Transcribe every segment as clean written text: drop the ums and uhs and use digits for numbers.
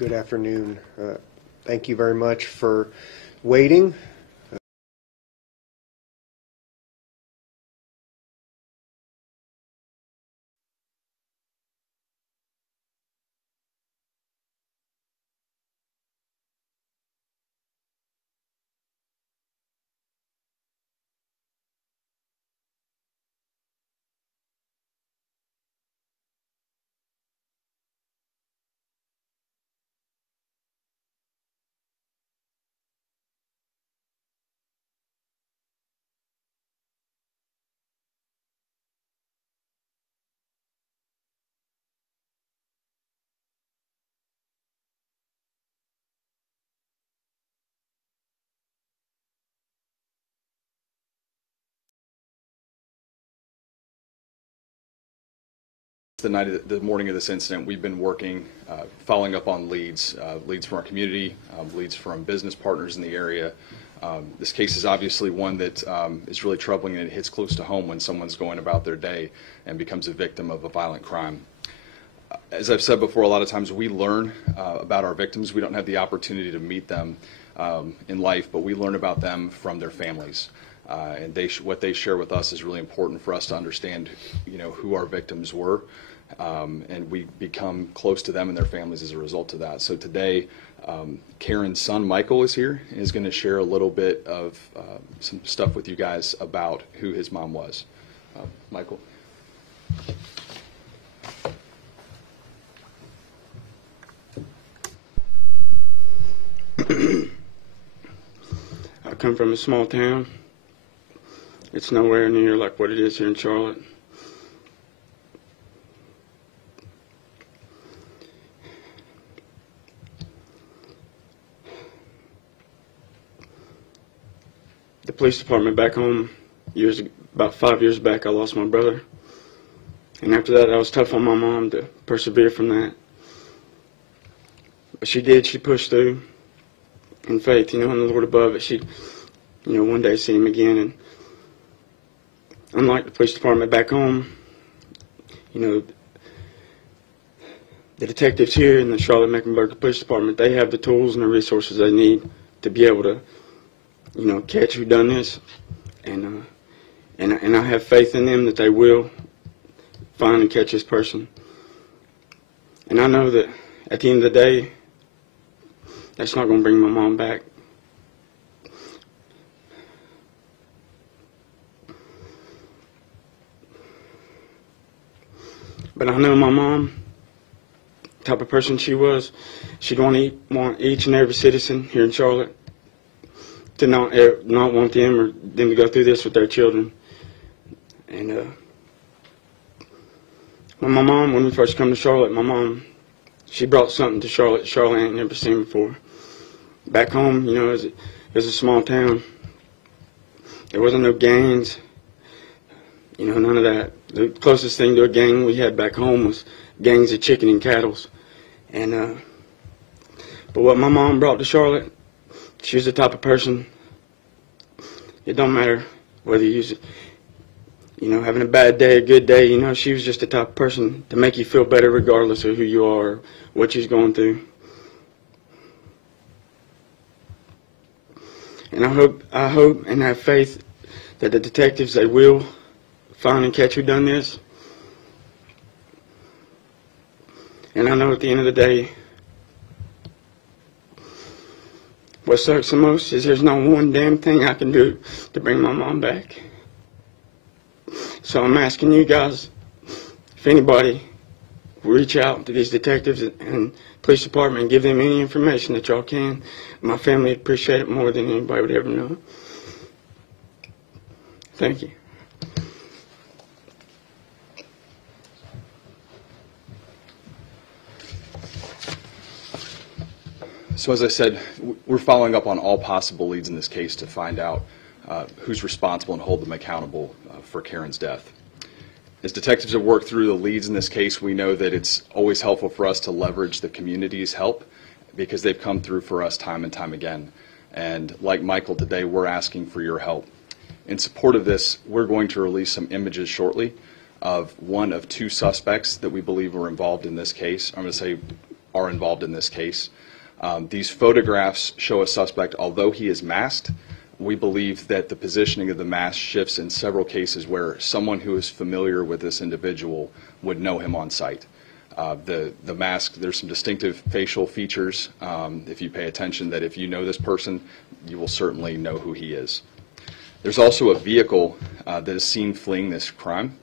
Good afternoon. Thank you very much for waiting. The morning of this incident, we've been working, following up on leads from our community, leads from business partners in the area. This case is obviously one that is really troubling, and it hits close to home when someone's going about their day and becomes a victim of a violent crime. As I've said before, a lot of times we learn about our victims. We don't have the opportunity to meet them in life, but we learn about them from their families. And what they share with us is really important for us to understand, who our victims were, and we become close to them and their families as a result of that. So today, Karen's son Michael is here and is going to share a little bit of some stuff with you guys about who his mom was. Michael. I come from a small town. It's nowhere near like what it is here in Charlotte. The police department back home, about 5 years back, I lost my brother. And after that, I was tough on my mom to persevere from that. But she did, she pushed through in faith, in the Lord above it. She, one day see him again. And unlike the police department back home, the detectives here in the Charlotte-Mecklenburg Police Department, they have the tools and the resources they need to be able to, catch who done this. And I have faith in them that they will find and catch this person. And I know that at the end of the day, that's not going to bring my mom back. But I know my mom, the type of person she was, she'd want each and every citizen here in Charlotte to not want them to go through this with their children. And when my mom, when we first come to Charlotte, my mom, she brought something to Charlotte Charlotte ain't never seen before. Back home, it was a small town. There wasn't no gangs, none of that. The closest thing to a gang we had back home was gangs of chicken and cattle. And but what my mom brought to Charlotte, she was the type of person, it don't matter whether you use it, having a bad day, a good day, she was just the type of person to make you feel better regardless of who you are or what you're going through. And I hope and have faith that the detectives, they will find and catch who done this. And I know at the end of the day, what sucks the most is there's not one damn thing I can do to bring my mom back. So I'm asking you guys, if anybody will reach out to these detectives and police department and give them any information that y'all can, my family would appreciate it more than anybody would ever know. Thank you. So as I said, we're following up on all possible leads in this case to find out who's responsible and hold them accountable for Karen's death. As detectives have worked through the leads in this case, we know that it's always helpful for us to leverage the community's help because they've come through for us time and time again. And like Michael today, we're asking for your help. In support of this, we're going to release some images shortly of one of two suspects that we believe were involved in this case. I'm going to say are involved in this case. These photographs show a suspect, although he is masked, we believe that the positioning of the mask shifts in several cases where someone who is familiar with this individual would know him on sight. The mask, there's some distinctive facial features, if you pay attention, that if you know this person, you will certainly know who he is. There's also a vehicle that is seen fleeing this crime.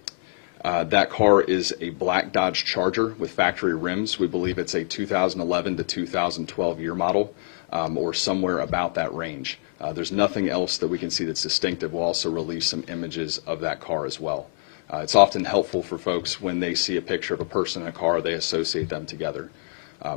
That car is a black Dodge Charger with factory rims. We believe it's a 2011 to 2012 year model, or somewhere about that range. There's nothing else that we can see that's distinctive. We'll also release some images of that car as well. It's often helpful for folks when they see a picture of a person in a car, they associate them together.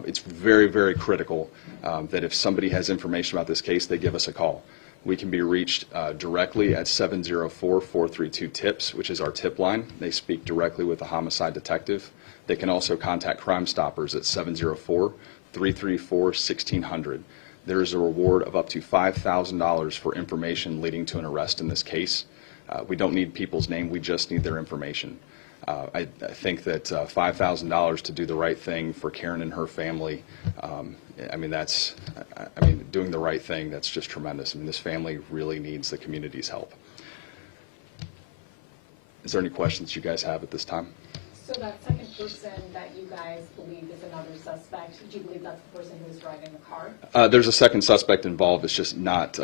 It's very, very critical that if somebody has information about this case, they give us a call. We can be reached directly at 704-432-TIPS, which is our tip line. They speak directly with a homicide detective. They can also contact Crime Stoppers at 704-334-1600. There is a reward of up to $5,000 for information leading to an arrest in this case. We don't need people's name, we just need their information. I think that $5,000 to do the right thing for Karen and her family, doing the right thing, that's just tremendous. I mean, this family really needs the community's help. Is there any questions you guys have at this time? So that second person that you guys believe is another suspect, do you believe that's the person who was driving the car? There's a second suspect involved. It's just not,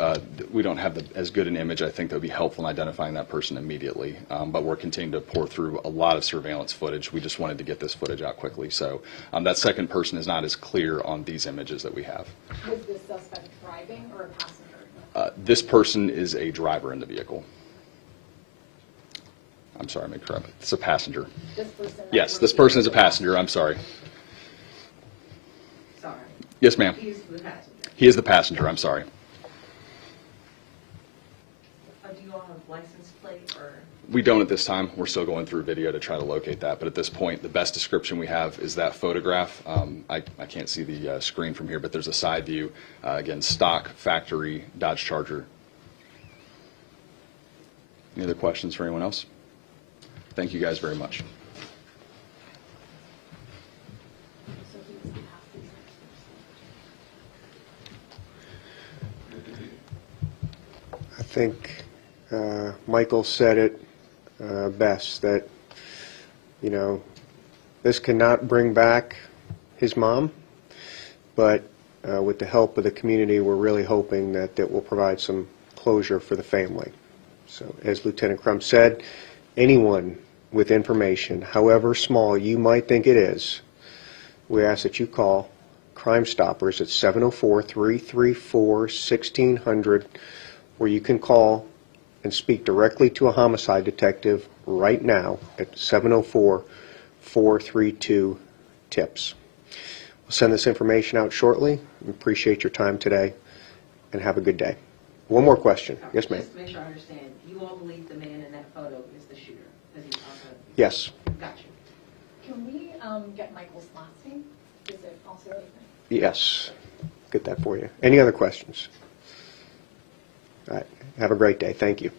we don't have as good an image, I think, that would be helpful in identifying that person immediately. But we're continuing to pour through a lot of surveillance footage. We just wanted to get this footage out quickly. So that second person is not as clear on these images that we have. Was this suspect driving or a passenger? This person is a driver in the vehicle. I'm sorry, I'm correct. It's a passenger. This person? Yes, this person is a passenger. I'm sorry. Sorry. Yes, ma'am. He's the passenger. He is the passenger. I'm sorry. Do you all have license plate or? We don't at this time. We're still going through video to try to locate that. But at this point, the best description we have is that photograph. I can't see the screen from here, but there's a side view. Again, stock factory Dodge Charger. Any other questions for anyone else? Thank you guys very much. I think Michael said it best, that, you know, this cannot bring back his mom, but with the help of the community, we're really hoping that it will provide some closure for the family. So as Lieutenant Crum said, anyone with information, however small you might think it is, we ask that you call Crime Stoppers at 704-334-1600, where you can call and speak directly to a homicide detective right now at 704-432-TIPS. We'll send this information out shortly. We appreciate your time today, and have a good day. One more question. Yes, ma'am. Just to make sure I understand, you all believe the man in that photo is the shooter? Yes. Got you. Can we get Michael's last name? Is it also his name? Yes. Get that for you. Any other questions? All right. Have a great day. Thank you.